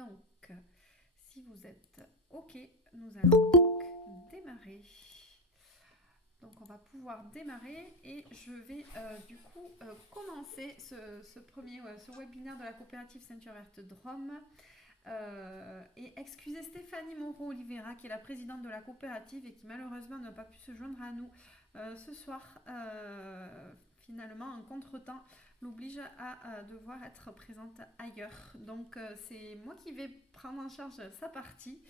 Donc, si vous êtes OK, nous allons donc démarrer. Donc, on va pouvoir démarrer et je vais commencer ce webinaire de la coopérative Ceinture Verte Drôme. Et excuser Stéphanie Moreau-Oliveira, qui est la présidente de la coopérative et qui malheureusement n'a pas pu se joindre à nous ce soir. Finalement, un contretemps l'oblige à devoir être présente ailleurs. Donc, c'est moi qui vais prendre en charge sa partie,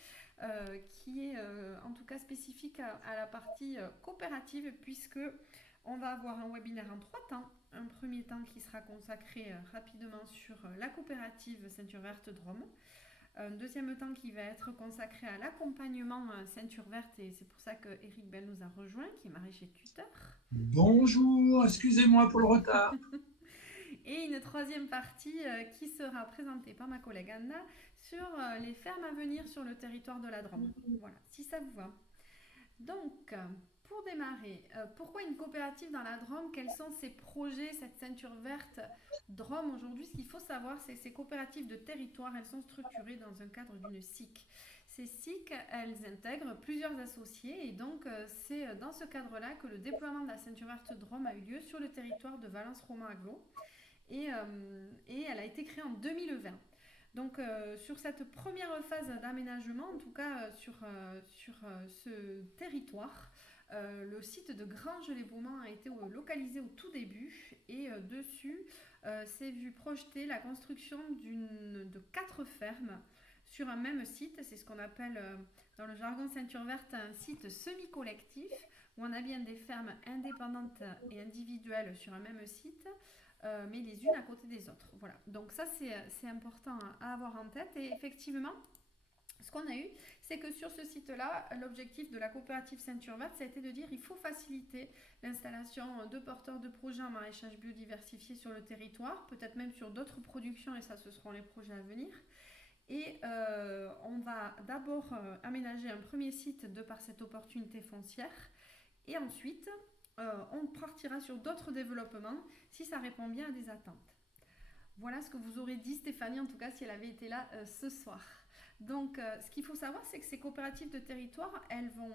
qui est en tout cas spécifique à la partie coopérative, puisque on va avoir un webinaire en 3 temps. Un premier temps qui sera consacré rapidement sur la coopérative Ceinture Verte Drôme. Un deuxième temps qui va être consacré à l'accompagnement Ceinture Verte, et c'est pour ça que Eric Bell nous a rejoint, qui est maraîcher tuteur. Bonjour, excusez-moi pour le retard. Et une troisième partie qui sera présentée par ma collègue Anna sur les fermes à venir sur le territoire de la Drôme. Voilà, si ça vous va. Donc, pour démarrer, pourquoi une coopérative dans la Drôme? Quels sont ses projets, cette ceinture verte Drôme aujourd'hui? Ce qu'il faut savoir, c'est que ces coopératives de territoire, elles sont structurées dans un cadre d'une SIC. Ces SIC, elles intègrent plusieurs associés et donc c'est dans ce cadre-là que le déploiement de la ceinture verte Drôme a eu lieu sur le territoire de Valence-Romain-Aglo et elle a été créée en 2020. Donc sur cette première phase d'aménagement, en tout cas sur ce territoire, le site de Granges-les-Beaumont a été localisé au tout début et dessus s'est vu projeter la construction de 4 fermes sur un même site. C'est ce qu'on appelle dans le jargon ceinture verte un site semi-collectif où on a bien des fermes indépendantes et individuelles sur un même site. Mais les unes à côté des autres. Voilà. Donc ça, c'est important à avoir en tête. Et effectivement, ce qu'on a eu, c'est que sur ce site-là, l'objectif de la coopérative Ceinture Verte, ça a été de dire qu'il faut faciliter l'installation de porteurs de projets en maraîchage biodiversifié sur le territoire, peut-être même sur d'autres productions, et ça, ce seront les projets à venir. Et on va d'abord aménager un premier site de par cette opportunité foncière, et ensuite, on partira sur d'autres développements si ça répond bien à des attentes. Voilà ce que vous aurez dit Stéphanie, en tout cas si elle avait été là ce soir. Donc ce qu'il faut savoir, c'est que ces coopératives de territoire, elles vont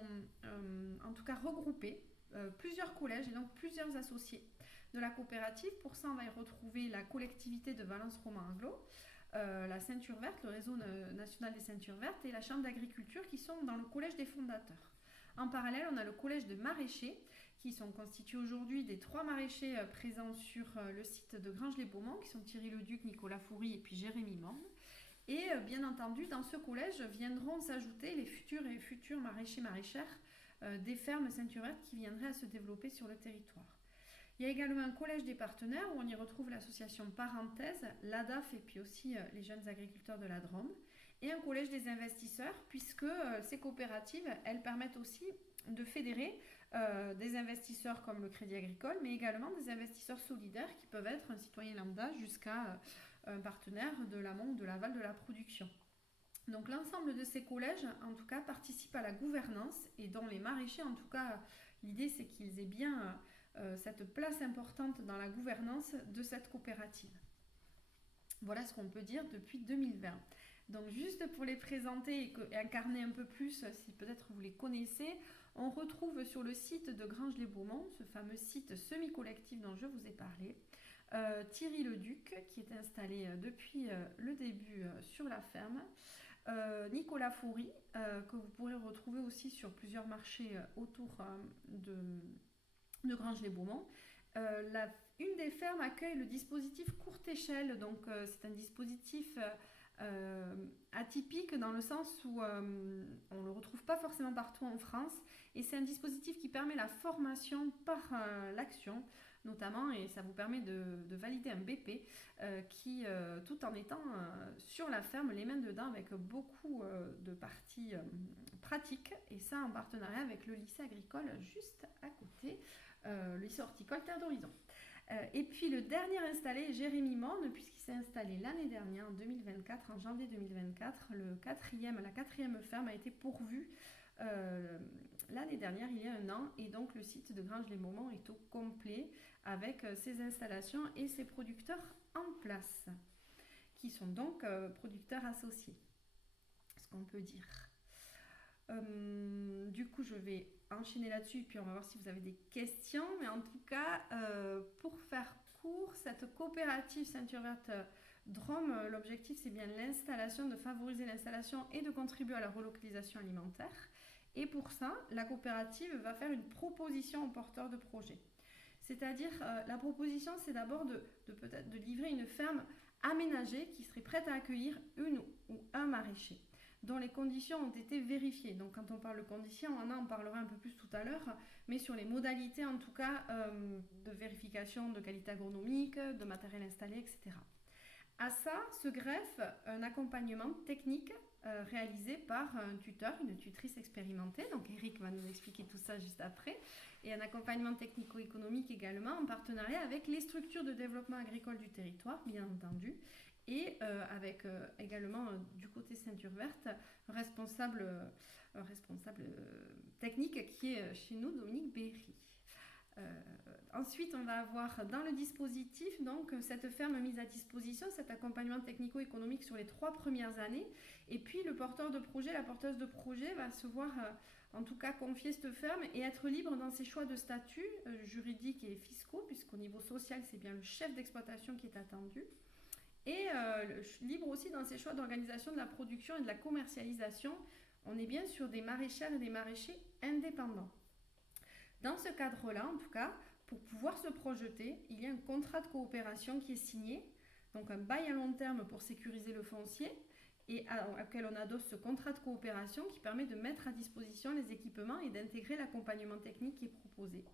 en tout cas regrouper plusieurs collèges et donc plusieurs associés de la coopérative. Pour ça, on va y retrouver la collectivité de Valence-Romain-Aglo, la Ceinture Verte, le réseau national des Ceintures Vertes et la Chambre d'agriculture qui sont dans le collège des fondateurs. En parallèle, on a le collège de maraîchers qui sont constitués aujourd'hui des 3 maraîchers présents sur le site de Granges-les-Beaumont, qui sont Thierry Leduc, Nicolas Foury et puis Jérémy Monde. Et bien entendu, dans ce collège viendront s'ajouter les futurs maraîchers-maraîchères des fermes Ceinture Verte qui viendraient à se développer sur le territoire. Il y a également un collège des partenaires où on y retrouve l'association Parenthèse, l'ADAF et puis aussi les jeunes agriculteurs de la Drôme. Et un collège des investisseurs, puisque ces coopératives, elles permettent aussi de fédérer des investisseurs comme le Crédit Agricole, mais également des investisseurs solidaires qui peuvent être un citoyen lambda jusqu'à un partenaire de l'amont ou de l'aval de la production. Donc l'ensemble de ces collèges, en tout cas, participent à la gouvernance et dont les maraîchers, en tout cas, l'idée c'est qu'ils aient bien cette place importante dans la gouvernance de cette coopérative. Voilà ce qu'on peut dire depuis 2020. Donc juste pour les présenter et incarner un peu plus, si peut-être vous les connaissez, on retrouve sur le site de Granges-les-Beaumont, ce fameux site semi-collectif dont je vous ai parlé, Thierry Leduc qui est installé depuis le début sur la ferme, Nicolas Foury que vous pourrez retrouver aussi sur plusieurs marchés autour de Granges-les-Beaumont. Une des fermes accueille le dispositif courte échelle, donc c'est un dispositif atypique dans le sens où on ne le retrouve pas forcément partout en France et c'est un dispositif qui permet la formation par l'action notamment et ça vous permet de valider un BP qui tout en étant sur la ferme les mains dedans avec beaucoup de parties pratiques et ça en partenariat avec le lycée agricole juste à côté, le lycée horticole Terre d'Horizon. Et puis le dernier installé, Jérémy Monde, puisqu'il s'est installé l'année dernière, en 2024, en janvier 2024, la quatrième ferme a été pourvue l'année dernière, il y a un an, et donc le site de Granges-les-Beaumont est au complet avec ses installations et ses producteurs en place. qui sont donc producteurs associés, ce qu'on peut dire. Du coup, je vais enchaîner là-dessus, puis on va voir si vous avez des questions. Mais en tout cas, pour faire court, cette coopérative Ceinture Verte Drôme, l'objectif c'est bien l'installation, de favoriser l'installation et de contribuer à la relocalisation alimentaire. Et pour ça, la coopérative va faire une proposition aux porteurs de projets. C'est-à-dire, la proposition, c'est d'abord peut-être de livrer une ferme aménagée qui serait prête à accueillir une ou un maraîcher, dont les conditions ont été vérifiées. Donc quand on parle de conditions, on en parlera un peu plus tout à l'heure, mais sur les modalités en tout cas de vérification de qualité agronomique, de matériel installé, etc. À ça se greffe un accompagnement technique réalisé par un tuteur, une tutrice expérimentée. Donc Eric va nous expliquer tout ça juste après. Et un accompagnement technico-économique également en partenariat avec les structures de développement agricole du territoire, bien entendu. Et avec également du côté Ceinture Verte, responsable technique qui est chez nous, Dominique Berry. Ensuite, on va avoir dans le dispositif donc cette ferme mise à disposition, cet accompagnement technico-économique sur les 3 premières années. Et puis le porteur de projet, la porteuse de projet va se voir en tout cas confier cette ferme et être libre dans ses choix de statut juridiques et fiscaux, puisqu'au niveau social, c'est bien le chef d'exploitation qui est attendu. Et libre aussi dans ses choix d'organisation de la production et de la commercialisation. On est bien sur des maraîchères et des maraîchers indépendants. Dans ce cadre-là, en tout cas, pour pouvoir se projeter, il y a un contrat de coopération qui est signé, donc un bail à long terme pour sécuriser le foncier, et auquel on adosse ce contrat de coopération qui permet de mettre à disposition les équipements et d'intégrer l'accompagnement technique qui est proposé.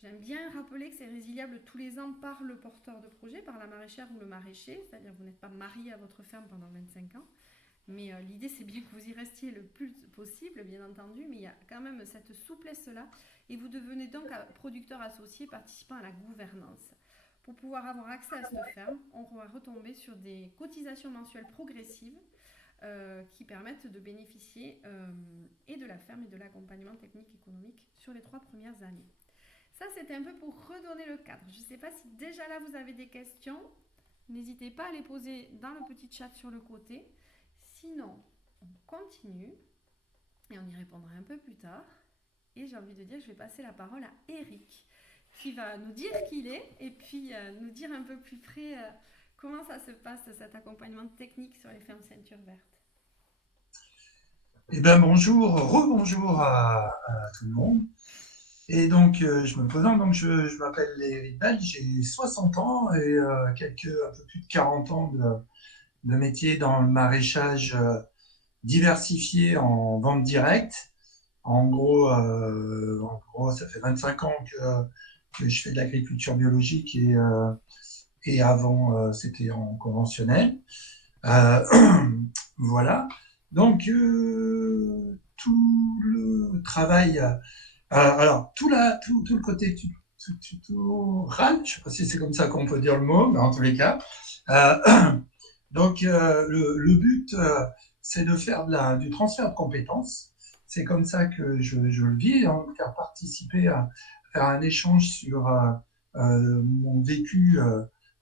J'aime bien rappeler que c'est résiliable tous les ans par le porteur de projet, par la maraîchère ou le maraîcher, c'est-à-dire que vous n'êtes pas marié à votre ferme pendant 25 ans. Mais l'idée, c'est bien que vous y restiez le plus possible, bien entendu, mais il y a quand même cette souplesse-là. Et vous devenez donc producteur associé participant à la gouvernance. Pour pouvoir avoir accès à cette ferme, on va retomber sur des cotisations mensuelles progressives qui permettent de bénéficier et de la ferme et de l'accompagnement technique économique sur les 3 premières années. Ça, c'était un peu pour redonner le cadre. Je ne sais pas si déjà là, vous avez des questions. N'hésitez pas à les poser dans le petit chat sur le côté. Sinon, on continue et on y répondra un peu plus tard. Et j'ai envie de dire que je vais passer la parole à Eric, qui va nous dire qui il est et puis nous dire un peu plus près comment ça se passe, cet accompagnement technique sur les fermes Ceinture Verte. Eh bien, bonjour, rebonjour à tout le monde. Et donc, je me présente, donc je m'appelle Eric Bell, j'ai 60 ans et un peu plus de 40 ans de métier dans le maraîchage diversifié en vente directe. En gros, ça fait 25 ans que je fais de l'agriculture biologique et avant, c'était en conventionnel. Voilà. Donc, tout le travail, alors tout le côté tutoral, je ne sais pas si c'est comme ça qu'on peut dire le mot, mais en tous les cas. Donc, le but, c'est de faire du transfert de compétences. C'est comme ça que je le vis, hein, car participer à faire un échange sur mon vécu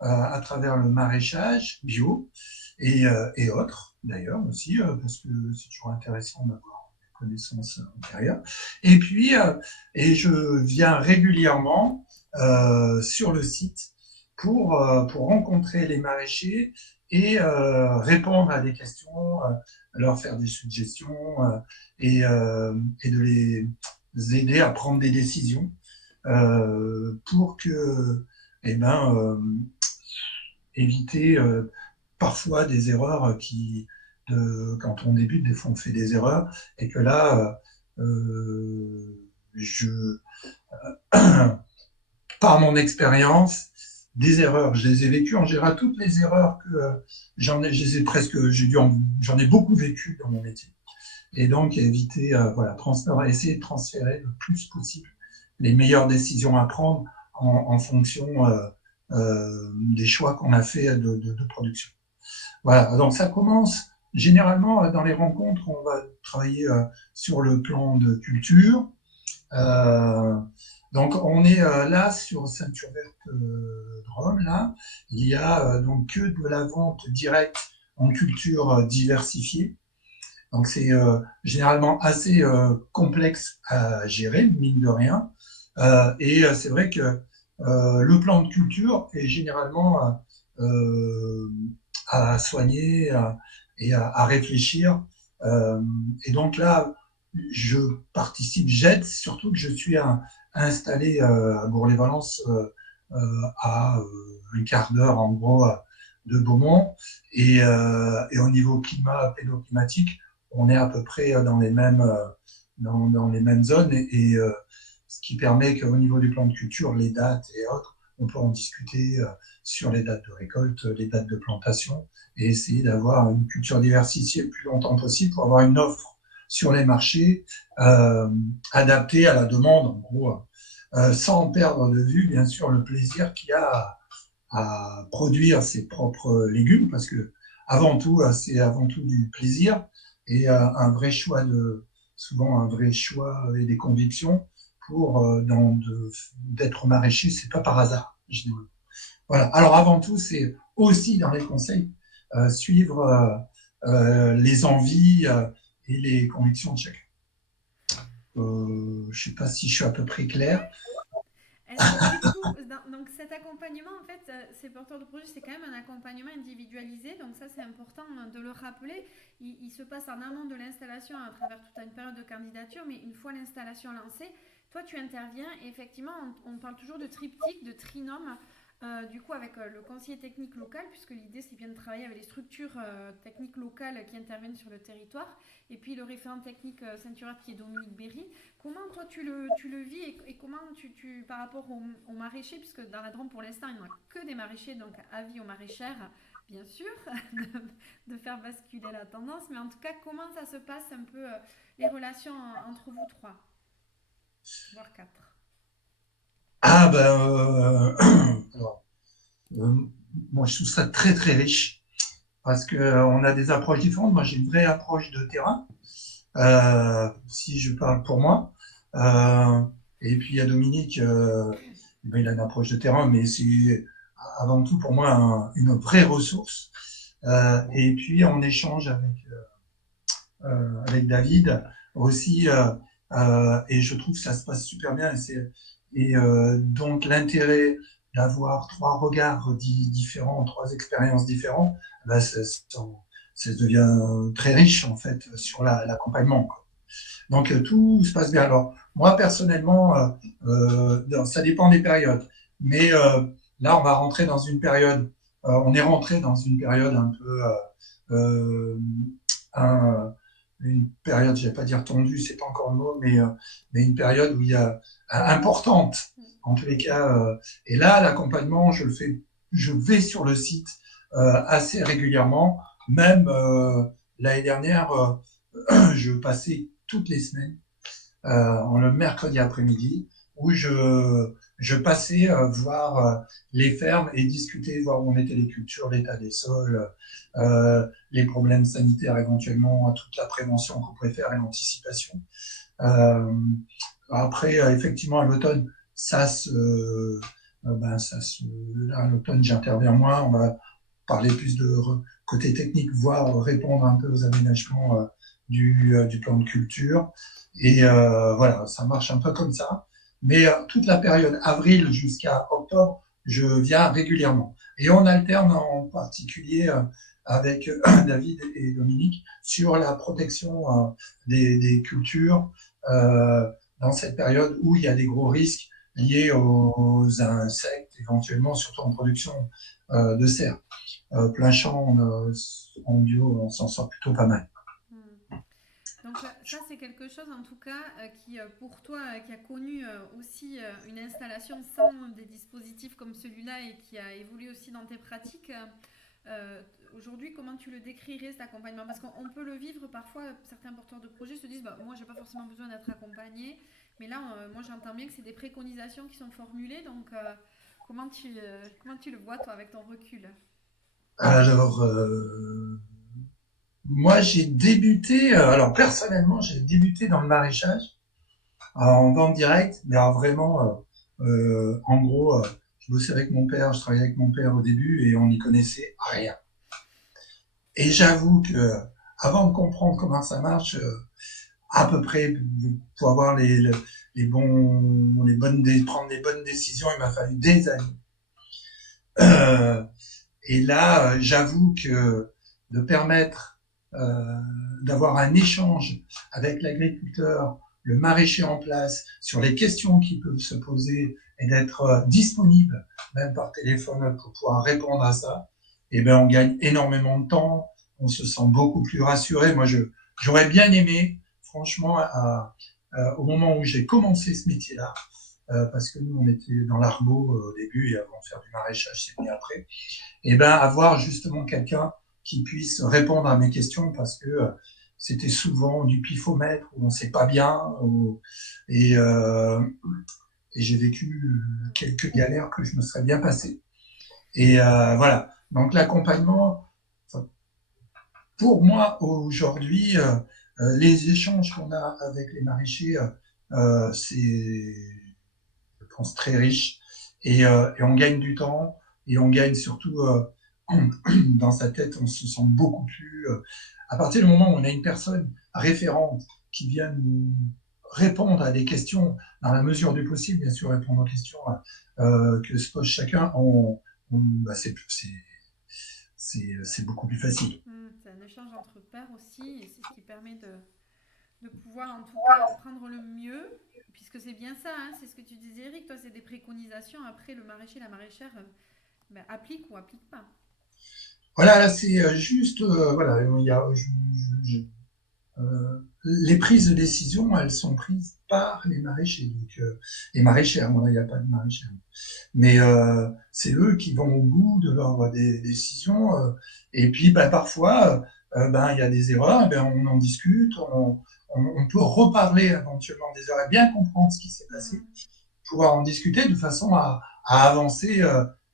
à travers le maraîchage bio et autres, d'ailleurs aussi, parce que c'est toujours intéressant d'avoir des connaissances antérieures. Et puis, et je viens régulièrement sur le site pour rencontrer les maraîchers et répondre à des questions, leur faire des suggestions et de les aider à prendre des décisions pour que, éviter parfois des erreurs quand on débute, des fois on fait des erreurs et que là, par mon expérience, des erreurs, je les ai vécues en général, toutes les erreurs que j'en ai beaucoup vécu dans mon métier. Et donc éviter, essayer de transférer le plus possible les meilleures décisions à prendre en fonction des choix qu'on a fait de production. Voilà, donc ça commence généralement dans les rencontres, on va travailler sur le plan de culture, Donc on est là sur Ceinture Verte de Rome, là. Il y a donc que de la vente directe en culture diversifiée. Donc c'est généralement assez complexe à gérer, mine de rien. C'est vrai que le plan de culture est généralement à soigner et à réfléchir. Euh, et donc là, je participe, j'aide, surtout que je suis installé à Bourg-les-Valences à un quart d'heure en gros de Beaumont. Et au niveau climat, pédoclimatique, on est à peu près dans les mêmes zones ce qui permet qu'au niveau du plan de culture, les dates et autres, on peut en discuter sur les dates de récolte, les dates de plantation et essayer d'avoir une culture diversifiée le plus longtemps possible pour avoir une offre sur les marchés euh, adaptée à la demande, en gros, sans perdre de vue, bien sûr, le plaisir qu'il y a à produire ses propres légumes, parce que avant tout, c'est avant tout du plaisir et souvent un vrai choix et des convictions pour d'être maraîcher, c'est pas par hasard. Voilà. Alors avant tout, c'est aussi dans les conseils suivre les envies et les convictions de chacun. Je sais pas si je suis à peu près clair. Ouais. Est-ce que du coup, donc cet accompagnement, en fait, ces porteurs de projets, c'est quand même un accompagnement individualisé, donc ça c'est important de le rappeler. Il se passe en amont de l'installation à travers toute une période de candidature, mais une fois l'installation lancée, toi tu interviens et effectivement on parle toujours de triptyque, de trinôme, du coup avec le conseiller technique local, puisque l'idée c'est bien de travailler avec les structures techniques locales qui interviennent sur le territoire, et puis le référent technique ceinture qui est Dominique Berry. Comment toi tu le vis et comment par rapport aux maraîchers, puisque dans la Drôme pour l'instant il n'y a que des maraîchers, donc avis aux maraîchères, bien sûr, de faire basculer la tendance, mais en tout cas comment ça se passe un peu les relations entre vous trois, voire quatre. Ah ben, alors, euh, moi je trouve ça très très riche parce que on a des approches différentes. Moi j'ai une vraie approche de terrain, si je parle pour moi. Euh, et puis il y a Dominique, ben, il a une approche de terrain, mais c'est avant tout pour moi une vraie ressource. Et puis on échange avec David aussi, et je trouve que ça se passe super bien. Donc l'intérêt d'avoir trois regards différents, trois expériences différentes, ben, ça devient très riche en fait sur l'accompagnement. Donc tout se passe bien. Alors moi personnellement, ça dépend des périodes, mais là on va rentrer dans une période, on est rentré dans une période un peu un, une période, je vais pas dire tendue, c'est pas encore le mot, mais une période où il y a importante en tous les cas. Et là, l'accompagnement, je vais sur le site assez régulièrement. Même l'année dernière, je passais toutes les semaines le mercredi après-midi où je passais voir les fermes et discuter, voir où en étaient les cultures, l'état des sols, les problèmes sanitaires éventuellement, toute la prévention qu'on pouvait faire et l'anticipation. Euh, Après, effectivement, à l'automne, là, à l'automne, j'interviens moins. On va parler plus de côté technique, voire répondre un peu aux aménagements du plan de culture. Et voilà, ça marche un peu comme ça. Mais toute la période avril jusqu'à octobre, je viens régulièrement. Et on alterne en particulier avec David et Dominique sur la protection des cultures dans cette période où il y a des gros risques liés aux insectes, éventuellement, surtout en production de serre. Plein champ, en bio, on s'en sort plutôt pas mal. Hmm. Donc ça c'est quelque chose en tout cas qui pour toi qui a connu aussi une installation sans des dispositifs comme celui-là et qui a évolué aussi dans tes pratiques. Aujourd'hui, comment tu le décrirais cet accompagnement? Parce qu'on peut le vivre parfois, certains porteurs de projets se disent bah, moi j'ai pas forcément besoin d'être accompagné, mais là moi j'entends bien que c'est des préconisations qui sont formulées, donc comment tu le vois toi avec ton recul? Alors, moi, j'ai débuté, alors personnellement, j'ai débuté dans le maraîchage en vente directe, mais alors vraiment, en gros, je bossais avec mon père, je travaillais avec mon père au début et on n'y connaissait rien. Et j'avoue que avant de comprendre comment ça marche, à peu près pour avoir prendre les bonnes décisions, il m'a fallu des années. Euh, et là, j'avoue que de permettre euh, d'avoir un échange avec l'agriculteur, le maraîcher en place, sur les questions qui peuvent se poser et d'être disponible, même par téléphone, pour pouvoir répondre à ça, eh ben, on gagne énormément de temps, on se sent beaucoup plus rassuré. Moi, j'aurais bien aimé, franchement, au moment où j'ai commencé ce métier-là, parce que nous, on était dans l'argot au début et avant de faire du maraîchage, c'est venu après, et ben avoir justement quelqu'un qui puisse répondre à mes questions parce que c'était souvent du pifomètre où on ne sait pas bien et, euh, et j'ai vécu quelques galères que je me serais bien passé. Et voilà. Donc l'accompagnement, pour moi aujourd'hui, les échanges qu'on a avec les maraîchers, c'est, je pense, très riche et on gagne du temps et on gagne surtout dans sa tête, on se sent beaucoup plus. À partir du moment où on a une personne référente qui vient nous répondre à des questions, dans la mesure du possible, bien sûr, répondre aux questions que se pose chacun, bah, c'est beaucoup plus facile. C'est un échange entre pairs aussi, et c'est ce qui permet de pouvoir en tout cas prendre le mieux, puisque c'est bien ça, hein, c'est ce que tu disais Eric, toi c'est des préconisations, après le maraîcher, la maraîchère ben, applique ou applique pas. Voilà, là, c'est juste, voilà, il y a, les prises de décision, elles sont prises par les maraîchers, donc les maraîchères. Moi, il n'y a pas de maraîchères. Mais c'est eux qui vont au bout de leurs décisions. Et puis, bah, parfois, ben, il y a des erreurs, ben, on en discute, on peut reparler éventuellement des erreurs et bien comprendre ce qui s'est passé, Mm, pouvoir en discuter de façon à avancer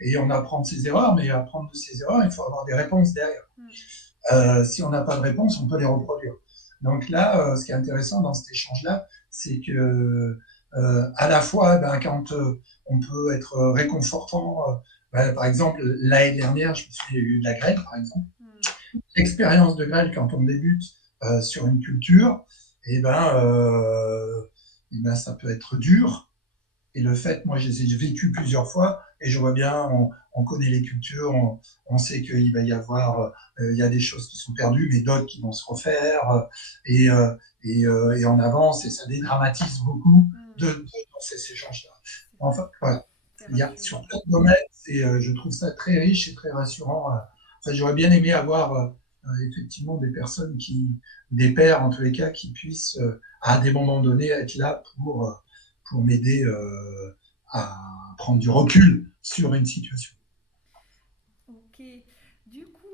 et on apprend de ses erreurs, mais apprendre de ses erreurs, il faut avoir des réponses derrière. mm, Si on n'a pas de réponse, on peut les reproduire. Donc là, ce qui est intéressant dans cet échange-là, c'est que à la fois, ben, quand on peut être réconfortant, ben, par exemple, l'année dernière, je me suis il y a eu de la grêle, par exemple. mm. L'expérience de grêle, quand on débute sur une culture, et ben, ça peut être dur, et le fait, moi, j'ai vécu plusieurs fois et je vois bien, on connaît les cultures, on sait qu'il va y avoir, il y a des choses qui sont perdues, mais d'autres qui vont se refaire et, euh, et on avance et ça dédramatise beaucoup Mm. dans ces échanges-là. C'est vrai, Enfin, voilà. c'est Il y a sur rassurant. plein de domaines, je trouve ça très riche et très rassurant. Enfin, j'aurais bien aimé avoir effectivement des personnes des pairs en tous les cas, qui puissent à des moments donnés être là pour m'aider à prendre du recul sur une situation. Ok. Du coup,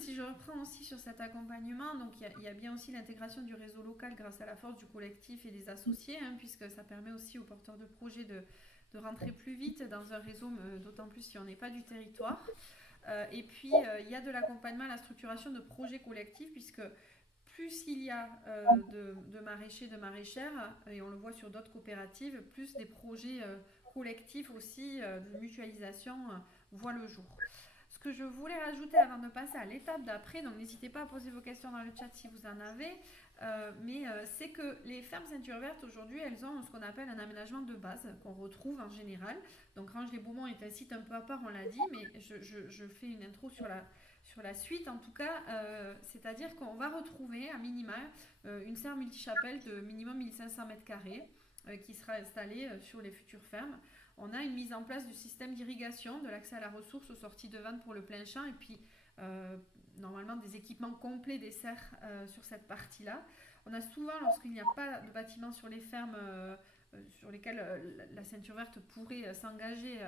si je reprends aussi sur cet accompagnement, donc il y a bien aussi l'intégration du réseau local grâce à la force du collectif et des associés, hein, puisque ça permet aussi aux porteurs de projets de rentrer plus vite dans un réseau, d'autant plus si on n'est pas du territoire. Et puis, il y a de l'accompagnement à la structuration de projets collectifs, puisque plus il y a de maraîchers, de maraîchères, et on le voit sur d'autres coopératives, plus des projets collectifs aussi de mutualisation voient le jour. Ce que je voulais rajouter avant de passer à l'étape d'après, donc n'hésitez pas à poser vos questions dans le chat si vous en avez, c'est que les fermes ceintures vertes aujourd'hui, elles ont ce qu'on appelle un aménagement de base qu'on retrouve en général. Donc Range-les-Beaumont est un site un peu à part, on l'a dit, mais je fais une intro sur la suite en tout cas, c'est-à-dire qu'on va retrouver à minima une serre multichapelle de minimum 1500 m2 qui sera installée sur les futures fermes. On a une mise en place du système d'irrigation, de l'accès à la ressource aux sorties de vannes pour le plein champ et puis normalement des équipements complets des serres sur cette partie-là. On a souvent, lorsqu'il n'y a pas de bâtiment sur les fermes sur lesquelles la ceinture verte pourrait s'engager,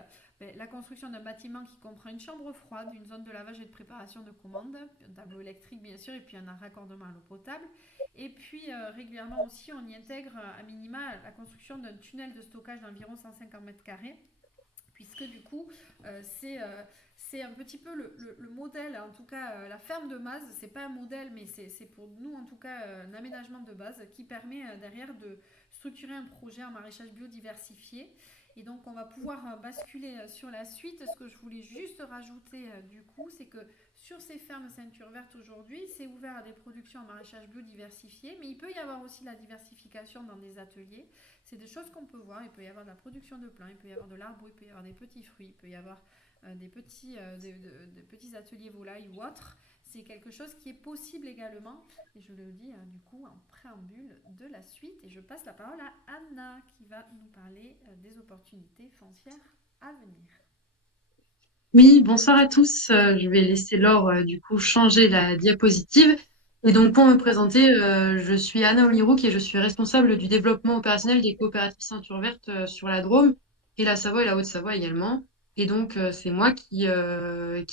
la construction d'un bâtiment qui comprend une chambre froide, une zone de lavage et de préparation de commandes, un tableau électrique bien sûr, et puis un raccordement à l'eau potable. Et puis régulièrement aussi, on y intègre à minima la construction d'un tunnel de stockage d'environ 150 m2 puisque du coup, c'est un petit peu le modèle, en tout cas la ferme de base, c'est pas un modèle, mais c'est pour nous en tout cas un aménagement de base qui permet derrière de structurer un projet en maraîchage biodiversifié. Et donc on va pouvoir basculer sur la suite. Ce que je voulais juste rajouter du coup, c'est que sur ces fermes ceinture verte aujourd'hui, c'est ouvert à des productions en maraîchage biodiversifié, mais il peut y avoir aussi de la diversification dans des ateliers. C'est des choses qu'on peut voir. Il peut y avoir de la production de plants, il peut y avoir de l'arbre, il peut y avoir des petits fruits, il peut y avoir des petits ateliers volailles ou autres. C'est quelque chose qui est possible également. Et je le dis du coup en préambule de la suite. Et je passe la parole à Anna qui va nous parler des opportunités foncières à venir. Oui, bonsoir à tous. Je vais laisser Laure, du coup, changer la diapositive. Et donc, pour me présenter, je suis Anna Olirouk et je suis responsable du développement opérationnel des coopératives Ceinture Verte sur la Drôme et la Savoie et la Haute-Savoie également. Et donc, c'est moi qui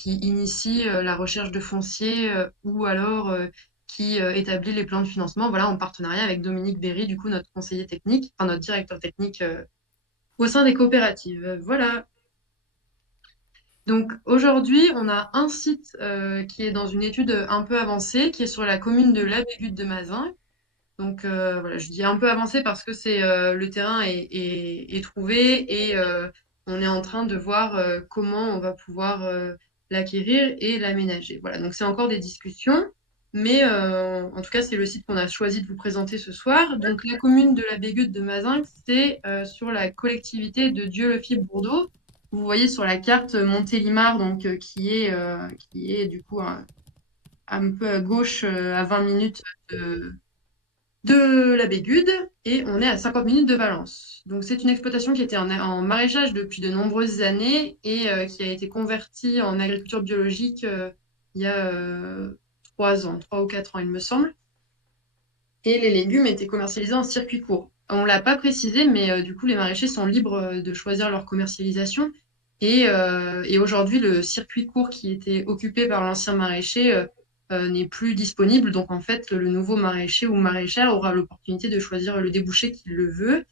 initie la recherche de foncier ou alors qui établit les plans de financement, voilà, en partenariat avec Dominique Berry, du coup, notre conseiller technique, enfin notre directeur technique au sein des coopératives. Voilà. Donc aujourd'hui, on a un site qui est dans une étude un peu avancée, qui est sur la commune de La Bégude de Mazin. Donc voilà, je dis un peu avancé parce que c'est le terrain est trouvé et on est en train de voir comment on va pouvoir l'acquérir et l'aménager. Voilà, donc c'est encore des discussions, mais en tout cas c'est le site qu'on a choisi de vous présenter ce soir. Donc la commune de La Bégude de Mazin, c'est sur la collectivité de Dieu-le-Fil-Bourdeau. Vous voyez sur la carte Montélimar, donc qui est du coup un peu à gauche, à 20 minutes de la Bégude et on est à 50 minutes de Valence. Donc c'est une exploitation qui était en maraîchage depuis de nombreuses années et qui a été convertie en agriculture biologique il y a 3 ans, 3 ou 4 ans il me semble. Et les légumes étaient commercialisés en circuit court. On ne l'a pas précisé, mais du coup les maraîchers sont libres de choisir leur commercialisation. Et aujourd'hui, le circuit court qui était occupé par l'ancien maraîcher n'est plus disponible. Donc, en fait, le nouveau maraîcher ou maraîchère aura l'opportunité de choisir le débouché qu'il le veut.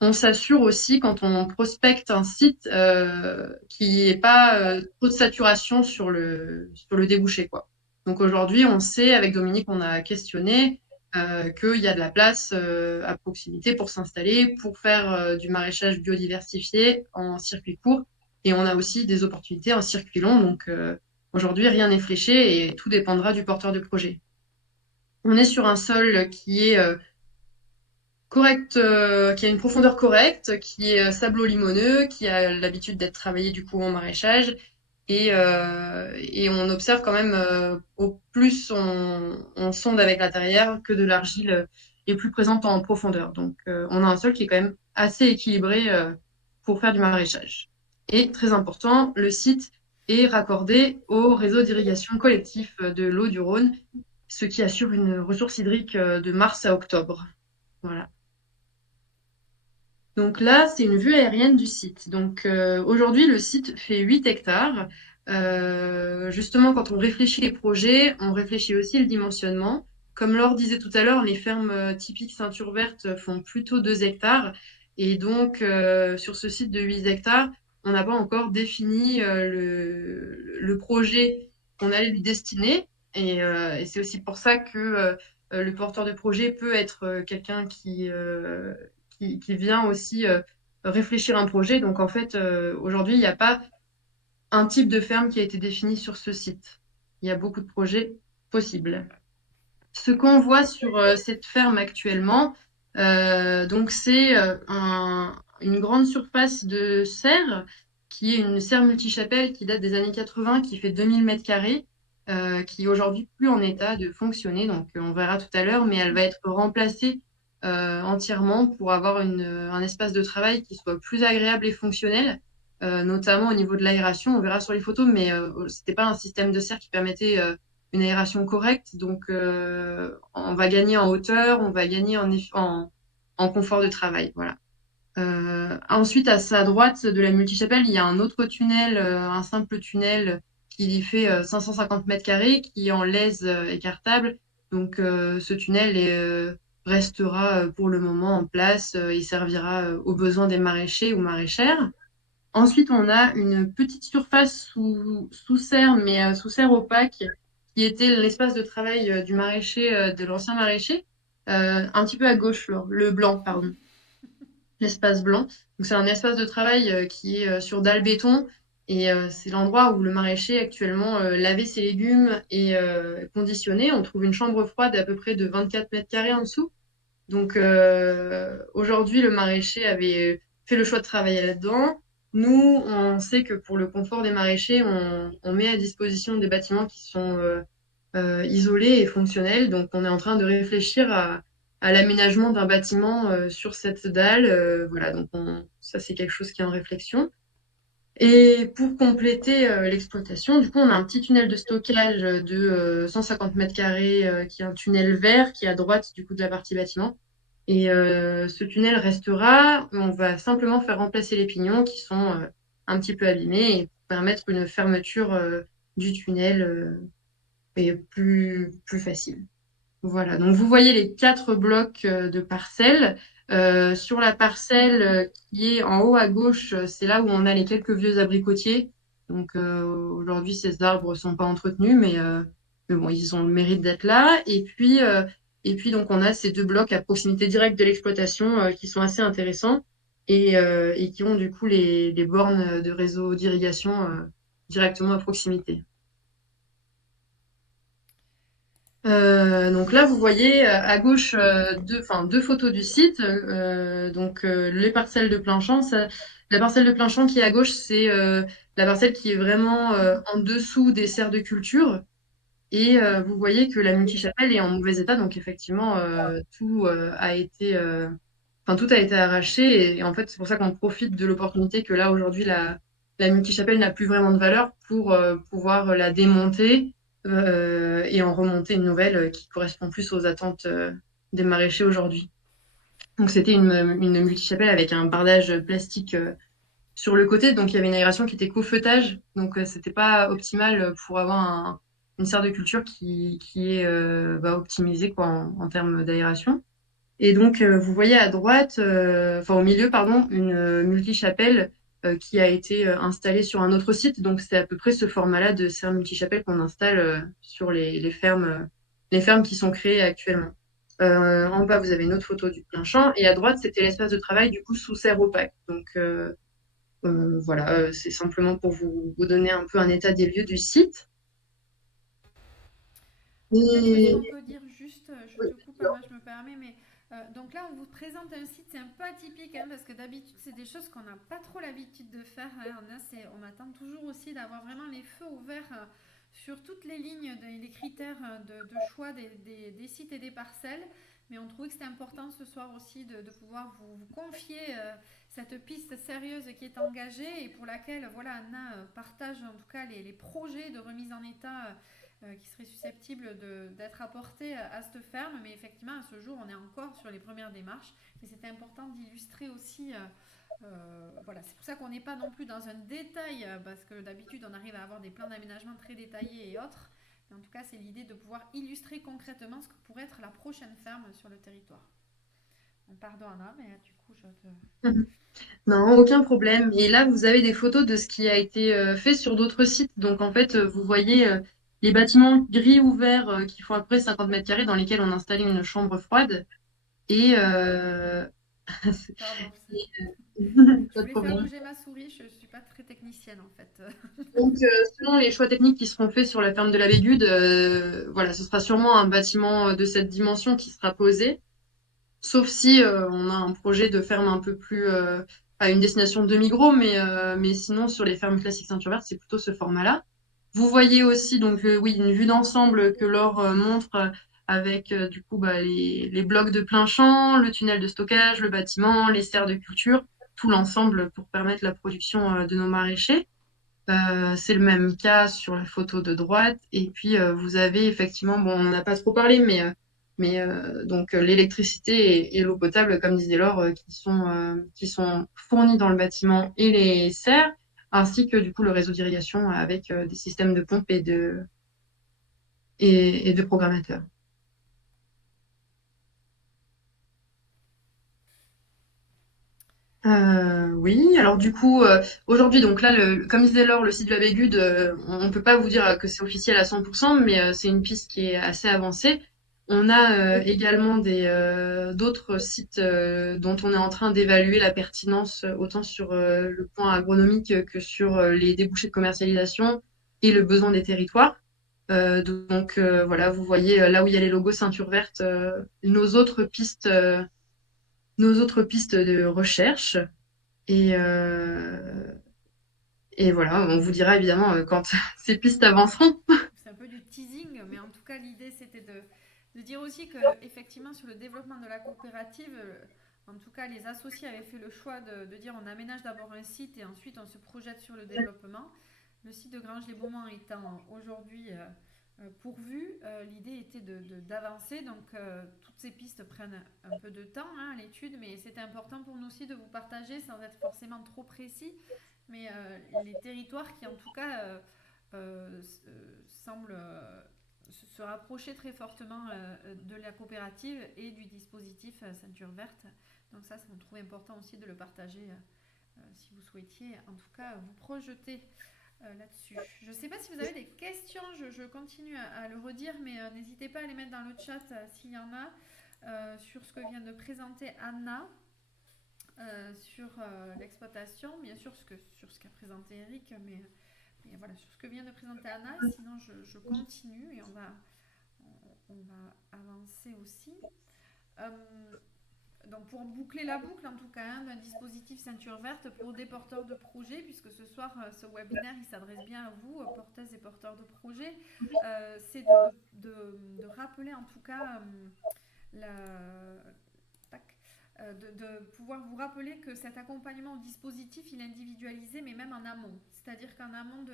On s'assure aussi, quand on prospecte un site, qu'il n'y ait pas trop de saturation sur le débouché, quoi. Donc, aujourd'hui, on sait, avec Dominique, on a questionné qu'il y a de la place à proximité pour s'installer, pour faire du maraîchage biodiversifié en circuit court. Et on a aussi des opportunités en circuit long. Donc aujourd'hui, rien n'est fléché et tout dépendra du porteur de projet. On est sur un sol qui est correct, qui a une profondeur correcte, qui est sablo-limoneux, qui a l'habitude d'être travaillé du coup en maraîchage. Et on observe quand même, au plus on sonde avec la terrière, que de l'argile est plus présente en profondeur. Donc on a un sol qui est quand même assez équilibré pour faire du maraîchage. Et très important, le site est raccordé au réseau d'irrigation collectif de l'eau du Rhône, ce qui assure une ressource hydrique de mars à octobre. Voilà. Donc là, c'est une vue aérienne du site. Donc aujourd'hui, le site fait 8 hectares. Justement, quand on réfléchit les projets, on réfléchit aussi le dimensionnement. Comme Laure disait tout à l'heure, les fermes typiques ceinture verte font plutôt 2 hectares. Et donc, sur ce site de 8 hectares, on n'a pas encore défini le projet qu'on allait lui destiner. Et c'est aussi pour ça que le porteur de projet peut être quelqu'un qui vient aussi réfléchir un projet. Donc en fait, aujourd'hui, il n'y a pas un type de ferme qui a été défini sur ce site. Il y a beaucoup de projets possibles. Ce qu'on voit sur cette ferme actuellement, donc c'est une grande surface de serre qui est une serre multichapelle qui date des années 80, qui fait 2000 mètres carrés, qui est aujourd'hui plus en état de fonctionner. Donc on verra tout à l'heure, mais elle va être remplacée entièrement pour avoir un espace de travail qui soit plus agréable et fonctionnel, notamment au niveau de l'aération. On verra sur les photos, mais c'était pas un système de serre qui permettait une aération correcte. Donc, on va gagner en hauteur, on va gagner en confort de travail. Voilà. Ensuite, à sa droite de la multichapelle, il y a un autre tunnel, un simple tunnel qui fait 550 mètres carrés, qui est en laise écartable. Donc, ce tunnel restera pour le moment en place et servira aux besoins des maraîchers ou maraîchères. Ensuite, on a une petite surface sous serre, mais sous serre opaque, qui était l'espace de travail du maraîcher, de l'ancien maraîcher, un petit peu à gauche, le blanc, pardon, l'espace blanc. Donc, c'est un espace de travail qui est sur dalle béton, et c'est l'endroit où le maraîcher actuellement lavait ses légumes et conditionnait. On trouve une chambre froide à peu près de 24 mètres carrés en dessous. Donc aujourd'hui, le maraîcher avait fait le choix de travailler là-dedans. Nous, on sait que pour le confort des maraîchers, on met à disposition des bâtiments qui sont isolés et fonctionnels. Donc on est en train de réfléchir à l'aménagement d'un bâtiment sur cette dalle. Voilà, donc ça c'est quelque chose qui est en réflexion. Et pour compléter l'exploitation, du coup, on a un petit tunnel de stockage de 150 mètres carrés qui est un tunnel vert qui est à droite du coup de la partie bâtiment. Et ce tunnel restera. On va simplement faire remplacer les pignons qui sont un petit peu abîmés et permettre une fermeture du tunnel et plus facile. Voilà, donc vous voyez les 4 blocs de parcelles. Sur la parcelle qui est en haut à gauche, c'est là où on a les quelques vieux abricotiers. Donc aujourd'hui, ces arbres sont pas entretenus, mais bon, ils ont le mérite d'être là. Et puis donc on a ces 2 blocs à proximité directe de l'exploitation qui sont assez intéressants et qui ont du coup les bornes de réseau d'irrigation directement à proximité. Donc là, vous voyez à gauche deux photos du site. Donc les parcelles de plein champ. La parcelle de plein champ qui est à gauche, c'est la parcelle qui est vraiment en dessous des serres de culture. Et vous voyez que la multichapelle est en mauvais état. Donc effectivement, tout a été arraché. Et en fait, c'est pour ça qu'on profite de l'opportunité que là aujourd'hui la multichapelle n'a plus vraiment de valeur pour pouvoir la démonter et en remonter une nouvelle qui correspond plus aux attentes des maraîchers aujourd'hui. Donc c'était une multichapelle avec un bardage plastique sur le côté, donc il y avait une aération qui était qu'au-feutage, donc c'était pas optimal pour avoir une serre de culture qui est optimisée quoi, en termes d'aération. Et donc vous voyez à droite, enfin au milieu pardon, une multichapelle qui a été installée sur un autre site. Donc c'est à peu près ce format-là de serre multichapelle qu'on installe sur les fermes qui sont créées actuellement. En bas, vous avez une autre photo du plein champ, et à droite, c'était l'espace de travail du coup sous serre opaque. Donc voilà, c'est simplement pour vous donner un peu un état des lieux du site. Peut-être ce Et qu'on peut dire juste, je oui, te coupe, Anna, je me permets, mais donc là, on vous présente un site, c'est un peu atypique, hein, parce que d'habitude, c'est des choses qu'on n'a pas trop l'habitude de faire. Hein. On attend toujours aussi d'avoir vraiment les feux ouverts sur toutes les lignes, les critères de choix des sites et des parcelles. Mais on trouvait que c'était important ce soir aussi de pouvoir vous confier cette piste sérieuse qui est engagée et pour laquelle voilà, Anna partage en tout cas les projets de remise en état qui seraient susceptibles d'être apportés à cette ferme. Mais effectivement, à ce jour, on est encore sur les premières démarches. Mais c'était important d'illustrer aussi. Voilà, c'est pour ça qu'on n'est pas non plus dans un détail, parce que d'habitude, on arrive à avoir des plans d'aménagement très détaillés et autres. Mais en tout cas, c'est l'idée de pouvoir illustrer concrètement ce que pourrait être la prochaine ferme sur le territoire. Bon, pardon Anna, mais du coup, je te... non, aucun problème. Et là, vous avez des photos de ce qui a été fait sur d'autres sites. Donc, en fait, vous voyez les bâtiments gris ouverts qui font à peu près 50 mètres carrés dans lesquels on installait une chambre froide. Et Pardon, je pas de voulais faire problème. bouger ma souris, je ne suis pas très technicienne en fait. Donc, selon les choix techniques qui seront faits sur la ferme de la Bégude, voilà, ce sera sûrement un bâtiment de cette dimension qui sera posé. Sauf si on a un projet de ferme un peu plus à une destination demi-gros, mais sinon sur les fermes classiques ceinture verte, c'est plutôt ce format-là. Vous voyez aussi donc oui une vue d'ensemble que Laure montre avec du coup les blocs de plein champ, le tunnel de stockage, le bâtiment, les serres de culture, tout l'ensemble pour permettre la production de nos maraîchers. C'est le même cas sur la photo de droite. Et puis, vous avez effectivement, bon, on n'en a pas trop parlé, mais donc l'électricité et l'eau potable, comme disait Laure, qui sont fournis dans le bâtiment et les serres, ainsi que du coup le réseau d'irrigation avec des systèmes de pompes et de programmateurs. Oui, alors du coup, aujourd'hui, donc là, comme disait Laure, le site de la Bégude, on ne peut pas vous dire que c'est officiel à 100%, mais c'est une piste qui est assez avancée. On a également d'autres sites dont on est en train d'évaluer la pertinence, autant sur le point agronomique que sur les débouchés de commercialisation et le besoin des territoires. Donc voilà, vous voyez là où il y a les logos ceinture verte, nos autres pistes de recherche. Et, euh, et voilà, on vous dira évidemment quand ces pistes avanceront. C'est un peu du teasing, mais en tout cas, l'idée, c'était de dire aussi que, effectivement, sur le développement de la coopérative, en tout cas, les associés avaient fait le choix de dire on aménage d'abord un site et ensuite on se projette sur le développement. Le site de Granges-les-Beaumont étant aujourd'hui pourvu, l'idée était d'avancer. Donc, toutes ces pistes prennent un peu de temps, hein, l'étude, mais c'était important pour nous aussi de vous partager sans être forcément trop précis. Mais les territoires qui, en tout cas, semblent se rapprocher très fortement de la coopérative et du dispositif Ceinture Verte. Donc ça me trouve important aussi de le partager si vous souhaitiez, en tout cas, vous projeter là-dessus. Je ne sais pas si vous avez des questions, je continue à le redire, mais n'hésitez pas à les mettre dans le chat s'il y en a sur ce que vient de présenter Anna. Sur l'exploitation, bien sûr sur ce qu'a présenté Eric, mais voilà, sur ce que vient de présenter Anna, sinon je continue et on va avancer aussi. Euh, donc pour boucler la boucle en tout cas hein, d'un dispositif ceinture verte pour des porteurs de projets, puisque ce soir ce webinaire il s'adresse bien à vous, porteuses et porteurs de projets, c'est de rappeler en tout cas la, de pouvoir vous rappeler que cet accompagnement au dispositif, il est individualisé, mais même en amont. C'est-à-dire qu'en amont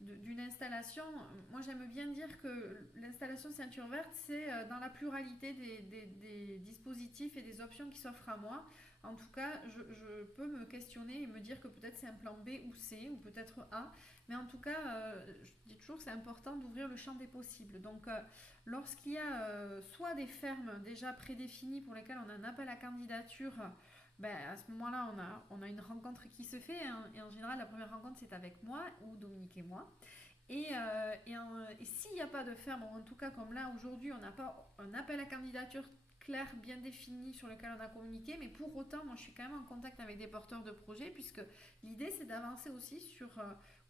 d'une installation, moi j'aime bien dire que l'installation ceinture verte, c'est dans la pluralité des dispositifs et des options qui s'offrent à moi. En tout cas, je peux me questionner et me dire que peut-être c'est un plan B ou C, ou peut-être A, mais en tout cas, je dis toujours que c'est important d'ouvrir le champ des possibles. Donc, lorsqu'il y a soit des fermes déjà prédéfinies pour lesquelles on a un appel à candidature, ben, à ce moment-là, on a une rencontre qui se fait. Hein, et en général, la première rencontre, c'est avec moi ou Dominique et moi. Et s'il n'y a pas de ferme, ou en tout cas comme là aujourd'hui, on n'a pas un appel à candidature clair, bien défini sur lequel on a communiqué, mais pour autant, moi je suis quand même en contact avec des porteurs de projets, puisque l'idée c'est d'avancer aussi sur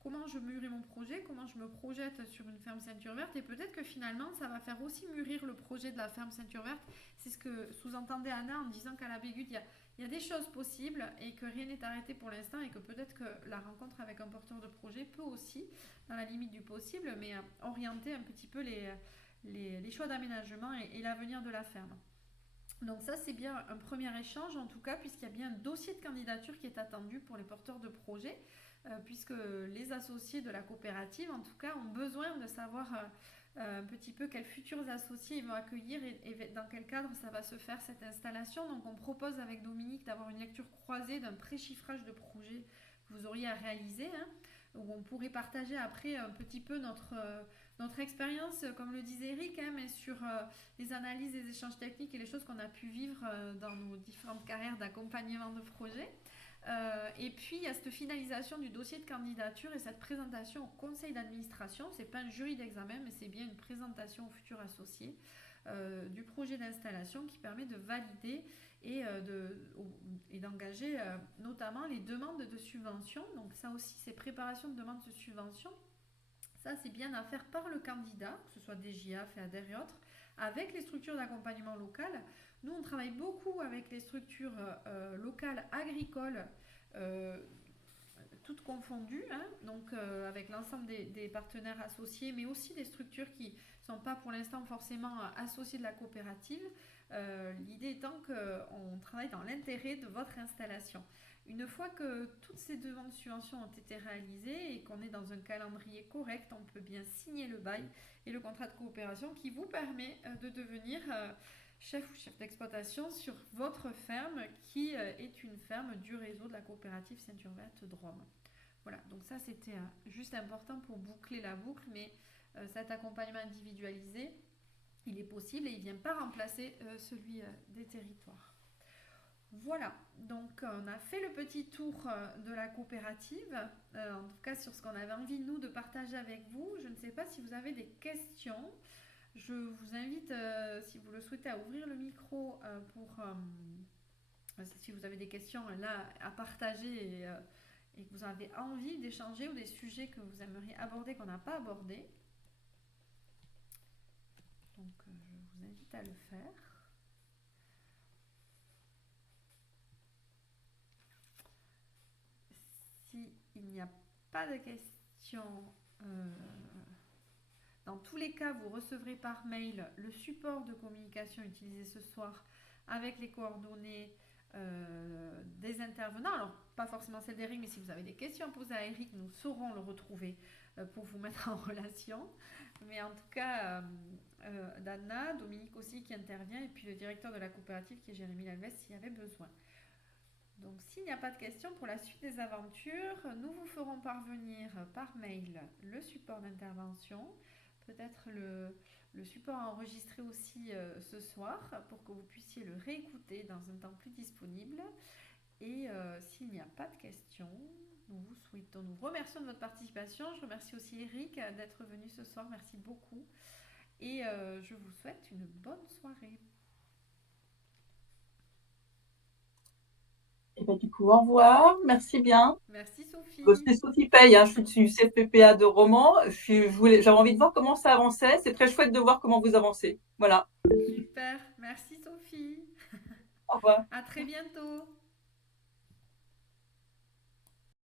comment je mûris mon projet, comment je me projette sur une ferme ceinture verte, et peut-être que finalement ça va faire aussi mûrir le projet de la ferme ceinture verte. C'est ce que sous-entendait Anna en disant qu'à la Bégude, il y a des choses possibles et que rien n'est arrêté pour l'instant, et que peut-être que la rencontre avec un porteur de projet peut aussi, dans la limite du possible, mais orienter un petit peu les choix d'aménagement et l'avenir de la ferme. Donc ça, c'est bien un premier échange, en tout cas, puisqu'il y a bien un dossier de candidature qui est attendu pour les porteurs de projets, puisque les associés de la coopérative, en tout cas, ont besoin de savoir un petit peu quels futurs associés ils vont accueillir et dans quel cadre ça va se faire cette installation. Donc on propose avec Dominique d'avoir une lecture croisée d'un pré-chiffrage de projet que vous auriez à réaliser, hein, où on pourrait partager après un petit peu notre expérience, comme le disait Eric, hein, mais sur les analyses, les échanges techniques et les choses qu'on a pu vivre dans nos différentes carrières d'accompagnement de projet. Et puis il y a cette finalisation du dossier de candidature et cette présentation au conseil d'administration. C'est pas un jury d'examen, mais c'est bien une présentation aux futurs associés du projet d'installation qui permet de valider et d'engager notamment les demandes de subvention. Donc ça aussi, c'est préparation de demandes de subvention. Ça, c'est bien à faire par le candidat, que ce soit DGA, FEADER et autres, avec les structures d'accompagnement local. Nous, on travaille beaucoup avec les structures locales agricoles, euh, toutes confondues, hein, donc avec l'ensemble des partenaires associés, mais aussi des structures qui ne sont pas pour l'instant forcément associées de la coopérative. L'idée étant qu'on travaille dans l'intérêt de votre installation. Une fois que toutes ces demandes de subvention ont été réalisées et qu'on est dans un calendrier correct, on peut bien signer le bail et le contrat de coopération qui vous permet de devenir chef ou chef d'exploitation sur votre ferme qui est une ferme du réseau de la coopérative Ceinture Verte Drôme. Voilà, donc ça c'était juste important pour boucler la boucle, mais cet accompagnement individualisé, il est possible et il ne vient pas remplacer celui des territoires. Voilà, donc on a fait le petit tour de la coopérative, en tout cas sur ce qu'on avait envie, nous, de partager avec vous. Je ne sais pas si vous avez des questions. Je vous invite, si vous le souhaitez, à ouvrir le micro si vous avez des questions là à partager et que vous avez envie d'échanger ou des sujets que vous aimeriez aborder qu'on n'a pas abordés. Donc je vous invite à le faire. S'il n'y a pas de questions, dans tous les cas, vous recevrez par mail le support de communication utilisé ce soir avec les coordonnées des intervenants. Alors, pas forcément celle d'Eric, mais si vous avez des questions à poser à Eric, nous saurons le retrouver pour vous mettre en relation. Mais en tout cas, d'Anna, Dominique aussi qui intervient, et puis le directeur de la coopérative qui est Jérémy Lalves s'il y avait besoin. Donc, s'il n'y a pas de questions pour la suite des aventures, nous vous ferons parvenir par mail le support d'intervention, peut-être le support enregistré aussi ce soir pour que vous puissiez le réécouter dans un temps plus disponible. Et s'il n'y a pas de questions, nous vous remercions de votre participation. Je remercie aussi Eric d'être venu ce soir. Merci beaucoup. Et je vous souhaite une bonne soirée. Et ben, du coup, au revoir. Merci bien. Merci Sophie. C'est Sophie Paye, hein, je suis du CFPPA de Romans. J'avais envie de voir comment ça avançait. C'est très chouette de voir comment vous avancez. Voilà. Super. Merci Sophie. Au revoir. À très bientôt.